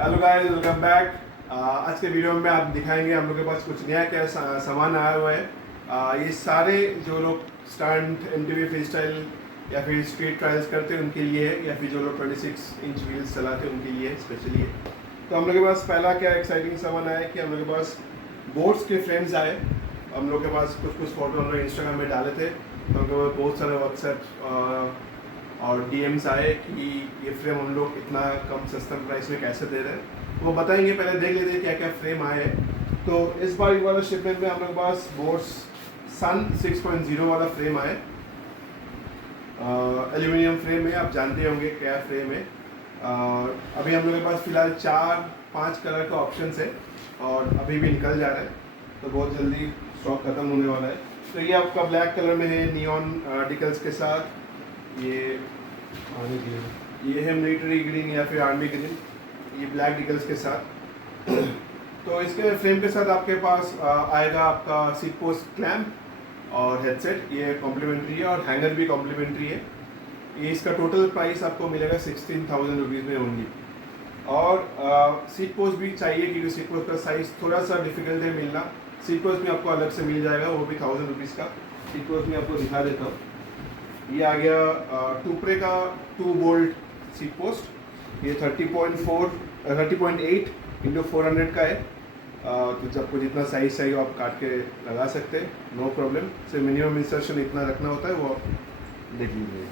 Hello guys, welcome back. आज के video में आप दिखाएंगे हम लोग के पास कुछ नया क्या सामान आया हुआ है। ये सारे जो लोग स्टंट एमटीबी फ्री स्टाइल या फिर स्ट्रीट ट्रायल्स करते हैं उनके लिए है, या फिर जो लोग 26 इंच व्हील्स चलाते हैं उनके लिए स्पेशली है। तो हम लोग के पास पहला क्या एक्साइटिंग सामान आया कि हम लोग के पास बोट्स के फ्रेम्स आए। हम लोग के पास कुछ फोटो हम लोग इंस्टाग्राम में डाले थे, तो हम लोग के पास बहुत सारे व्हाट्सएप और डीएम्स आए कि ये फ्रेम हम लोग इतना कम सस्ता प्राइस में कैसे दे रहे हैं, वो बताएंगे। पहले देख लेते हैं क्या क्या फ्रेम आए हैं। तो इस बार वाला शिपमेंट में हम लोग के पास बोट्स सन 6.0 वाला फ्रेम आए। एल्यूमिनियम फ्रेम है, आप जानते होंगे क्या फ्रेम है। अभी हम लोग के पास फिलहाल 4-5 कलर का ऑप्शन है और अभी भी निकल जा रहा है, तो बहुत जल्दी स्टॉक खत्म होने वाला है। तो ये आपका ब्लैक कलर में है नियॉन डिकल्स के साथ। ये है मिलिट्री ग्रीन या फिर आर्मी ग्रीन, ये ब्लैक डिकल्स के साथ। तो इसके फ्रेम के साथ आपके पास आएगा आपका सीट पोस्ट क्लैम्प और हेडसेट, ये कॉम्प्लीमेंट्री है, और हैंगर भी कॉम्प्लीमेंट्री है। ये इसका टोटल प्राइस आपको मिलेगा 16,000 रुपीज़ में ओनली। और सीट पोस्ट भी चाहिए क्योंकि सीट पोस्ट का साइज़ थोड़ा सा डिफिकल्ट है मिलना। सीट पोस्ट भी आपको अलग से मिल जाएगा, वो भी 1000 रुपीज़ का। सीट पोस्ट में आपको दिखा देता हूँ। ये आ गया टूपरे का 2 बोल्ट सीट पोस्ट। ये 30.8 इंटू 400 का है। तो जब आपको जितना साइज चाहिए आप काट के लगा सकते हैं, नो प्रॉब्लम। सिर्फ मिनिमम इंसर्शन इतना रखना होता है, वो आप देख लीजिए।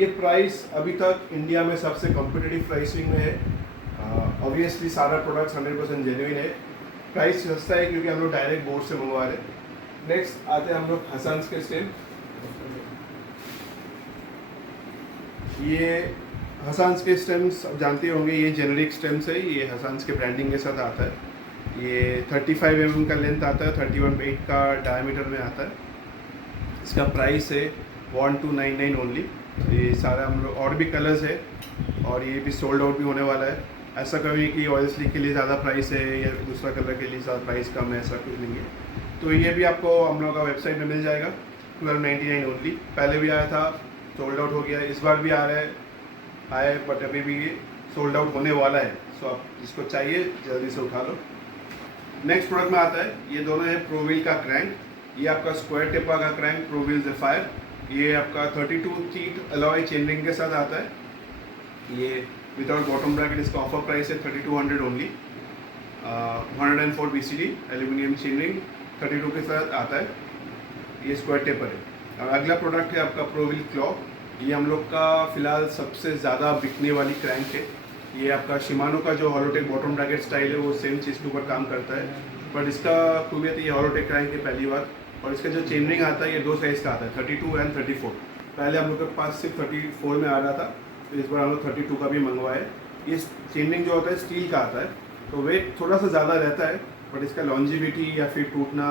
ये प्राइस अभी तक इंडिया में सबसे कॉम्पिटिटिव प्राइसिंग में है। ऑब्वियसली सारा प्रोडक्ट्स 100% जेन्युइन है। प्राइस सस्ता है क्योंकि हम लोग डायरेक्ट बोर्ड से मंगवा रहे हैं। नेक्स्ट आते हैं हम लोग हसन्स के स्टेम। ये हसन्स के स्टेम्स आप जानते होंगे, ये जेनरिक स्टेम्स है। ये हसन्स के ब्रांडिंग के साथ आता है। ये 35 mm का लेंथ आता है, 31.8 का डायमीटर में आता है। इसका प्राइस है 1299 ओनली। ये सारा हम लोग और भी कलर्स है और ये भी सोल्ड आउट भी होने वाला है। ऐसा कभी कि ऑयल स्लिक के लिए ज़्यादा प्राइस है या दूसरा कलर के लिए ज़्यादा प्राइस कम है, ऐसा कुछ नहीं है। तो ये भी आपको हम लोग का वेबसाइट में मिल जाएगा 1299 ओनली। पहले भी आया था, सोल्ड आउट हो गया। इस बार भी आ रहा है बट अभी भी सोल्ड आउट होने वाला है। सो आप जिसको चाहिए जल्दी से उठा लो। नेक्स्ट प्रोडक्ट में आता है, ये दोनों है प्रोव्हील का क्रैंक। ये आपका स्क्वायर टिपा का क्रैंक प्रोव्हील ज़ेफायर। ये आपका 32 टीथ अलॉय चेन रिंग के साथ आता है। ये विदाउट बॉटम ब्रैकेट। इसका ऑफर प्राइस है 3200 only. 104 BCD aluminium chain ring 32 के साथ आता है। ये स्क्वायर टेपर है। और अगला प्रोडक्ट है आपका प्रोव्हील क्लॉ। ये हम लोग का फ़िलहाल सबसे ज़्यादा बिकने वाली क्रैंक है। ये आपका शिमानो का जो हॉलोटेक बॉटम ब्रैकेट स्टाइल है वो सेम चीज़ के ऊपर काम करता है, बट इसका खूबियत ये हॉलोटेक क्रैंक है पहली बार। और इसका जो चेन रिंग आता है ये 2 साइज़ का आता है, 32 एंड 34। पहले हम लोग के पास सिर्फ 34 में आ रहा था, तो इस बार हम लोग 32 का भी मंगवाए। ये चेन रिंग जो होता है स्टील का आता है, तो वेट थोड़ा सा ज़्यादा रहता है, बट इसका लॉन्जिविटी या फिर टूटना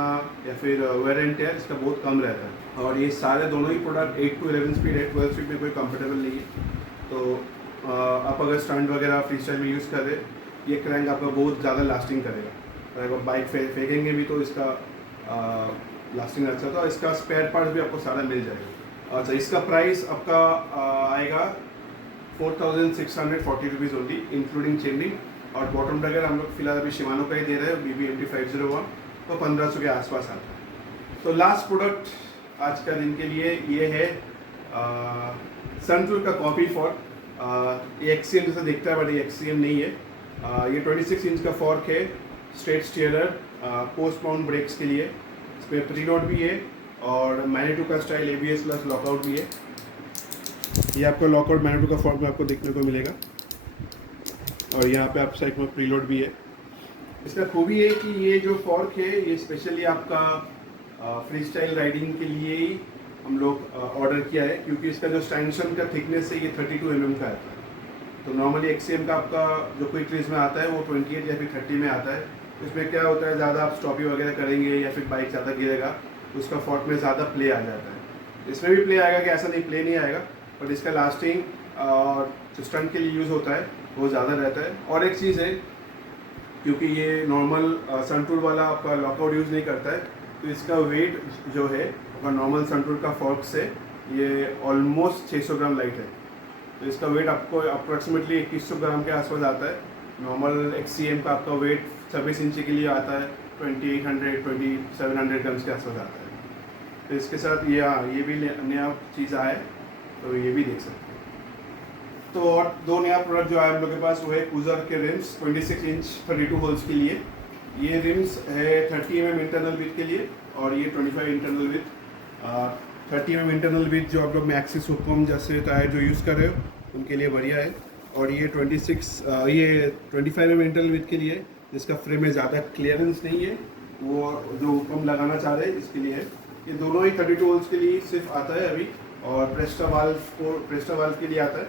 या फिर वेयर एंड टेयर इसका बहुत कम रहता है। और ये सारे दोनों ही प्रोडक्ट 8 to 11 स्पीड है, 12 स्पीड में कोई कंफर्टेबल नहीं है। तो आप अगर स्टंट वगैरह फ्री स्टाइल में यूज़ करें, ये क्रैंक आपका बहुत ज़्यादा लास्टिंग करेगा। और अगर बाइक फेंकेंगे भी तो इसका लास्टिंग अच्छा था। इसका स्पेयर पार्ट्स भी आपको सारा मिल जाएगा। अच्छा, इसका प्राइस आपका आएगा 4640 रुपीज़ ओनली इंक्लूडिंग चेन। और बॉटम ब्रैकेट हम लोग फिलहाल अभी शिमानो का ही दे रहे हैं, BBMT501, तो 1500 के आसपास आता है। तो लास्ट प्रोडक्ट आज का दिन के लिए ये है सनटूर का कॉपी फॉर्क। ये एक्सीएम जैसा दिखता है बट ये एक्सीएम नहीं है। ये 26 इंच का फॉर्क है, straight steerer, post mount brakes के लिए। इसमें प्रीलोड भी है और मैग्नेटो का स्टाइल ABS प्लस लॉकआउट भी है। ये आपको लॉकआउट मैग्नेटो का फॉर्क में आपको देखने को मिलेगा, और यहाँ पे आप साइड में प्रीलोड भी है। इसका खूबी है कि ये जो फॉर्क है ये स्पेशली आपका फ्री स्टाइल राइडिंग के लिए ही हम लोग ऑर्डर किया है, क्योंकि इसका जो स्टैंशन का थिकनेस है ये 32 mm का आता है। तो नॉर्मली XCM का आपका जो क्विक रिलीज में आता है वो 28 या फिर 30 में आता है। तो इसमें क्या होता है, ज़्यादा आप स्टॉपी वगैरह करेंगे या फिर बाइक ज़्यादा गिरेगा तो उसका फॉर्क में ज़्यादा प्ले आ जाता है। इसमें भी प्ले आएगा कि ऐसा नहीं प्ले नहीं आएगा, बट इसका लास्टिंग और जो स्टंट के लिए यूज़ होता है वो ज़्यादा रहता है। और एक चीज़ है, क्योंकि ये नॉर्मल सनटूर वाला आपका लॉकआउट यूज़ नहीं करता है, तो इसका वेट जो है आपका नॉर्मल सनटूर का फॉर्क से ये ऑलमोस्ट 600 ग्राम लाइट है। तो इसका वेट आपको अप्रॉक्सीमेटली 2100 ग्राम के आसपास आता है। नॉर्मल XCM का आपका वेट 26 इंच के लिए आता है 2800 2700 ग्राम्स के आसपास आता है। तो इसके साथ ये भी नया चीज़ आया है, तो ये भी देख सकते हैं। तो और दो नया प्रोडक्ट जो आया हम लोग के पास वो है कूजर के रिम्स 26 इंच 32 होल्स के लिए। ये रिम्स है 30 mm इंटरनल विथ के लिए और ये 25 internal with. 30 mm internal with जो आप लोग मैक्सिस हुकम जैसे टायर जो यूज़ कर रहे हो उनके लिए बढ़िया है। और ये 25 mm इंटरनल विथ के लिए जिसका फ्रेम में ज़्यादा क्लियरेंस नहीं है, वो जो हुकम लगाना चाह रहे हैं इसके लिए है। ये दोनों ही 32 होल्स के लिए सिर्फ आता है अभी। और प्रेस्टा वाल्व के लिए आता है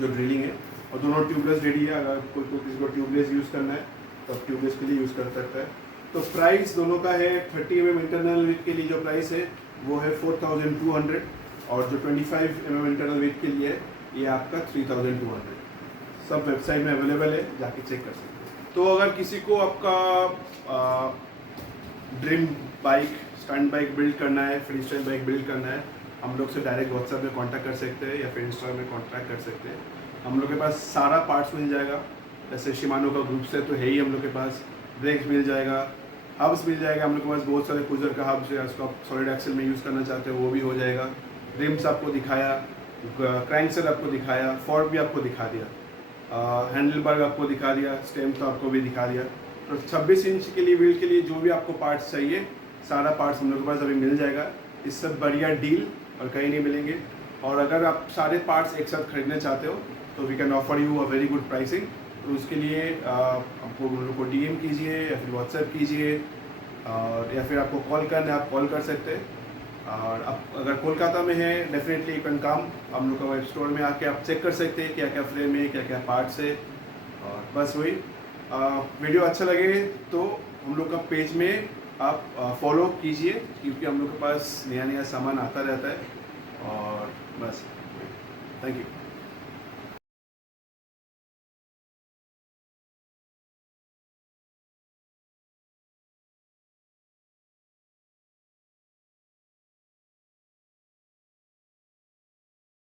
जो ड्रिलिंग है, और दोनों ट्यूबलेस रेडी है। अगर किसी को ट्यूबलेस यूज़ करना है तो ट्यूबलेस के लिए यूज़ कर सकता है। तो प्राइस दोनों का है 30 mm इंटरनल विथ के लिए जो प्राइस है वो है 4200, और जो 25 mm इंटरनल विथ के लिए है ये आपका 3200। सब वेबसाइट में अवेलेबल है, जाके चेक कर सकते हैं। तो अगर किसी को आपका dream bike stunt bike build करना है, फ्री स्टाइल बाइक बिल्ड करना है, हम लोग से डायरेक्ट व्हाट्सएप में कांटेक्ट कर सकते हैं या फिर इंस्टाग्राम में कांटेक्ट कर सकते हैं। हम लोग के पास सारा पार्ट्स मिल जाएगा। जैसे शिमानो का ग्रुप से तो है ही हम लोग के पास, ब्रेक्स मिल जाएगा, हब्स मिल जाएगा। हम लोग के पास बहुत सारे क्रूजर का हब्स है, उसको आप सॉलिड एक्सल में यूज़ करना चाहते हो वो भी हो जाएगा। रिम्स आपको दिखाया, क्रैंकसेट आपको दिखाया, फॉर्क भी आपको दिखा दिया, हैंडल बार आपको दिखा दिया, स्टेम तो आपको भी दिखा दिया। तो 26 इंच के लिए व्हील के लिए जो भी आपको पार्ट्स चाहिए सारा पार्ट्स हम लोग के पास अभी मिल जाएगा। इससे बढ़िया डील और कहीं नहीं मिलेंगे। और अगर आप सारे पार्ट्स एक साथ खरीदना चाहते हो तो we can offer you a very good pricing. तो उसके लिए आपको हम लोग को DM कीजिए या फिर व्हाट्सएप कीजिए, और या फिर आपको कॉल करना है आप कॉल कर सकते हैं। और आप अगर कोलकाता में है डेफिनेटली यू कैन कम, हम लोग का वेब स्टोर में आके आप चेक कर सकते हैं क्या क्या फ्रेम है, क्या क्या पार्ट्स है। और बस वही वीडियो अच्छा लगे तो हम लोग का पेज में आप फॉलो कीजिए, क्योंकि हम लोग के पास नया नया सामान आता रहता है। और बस थैंक यू।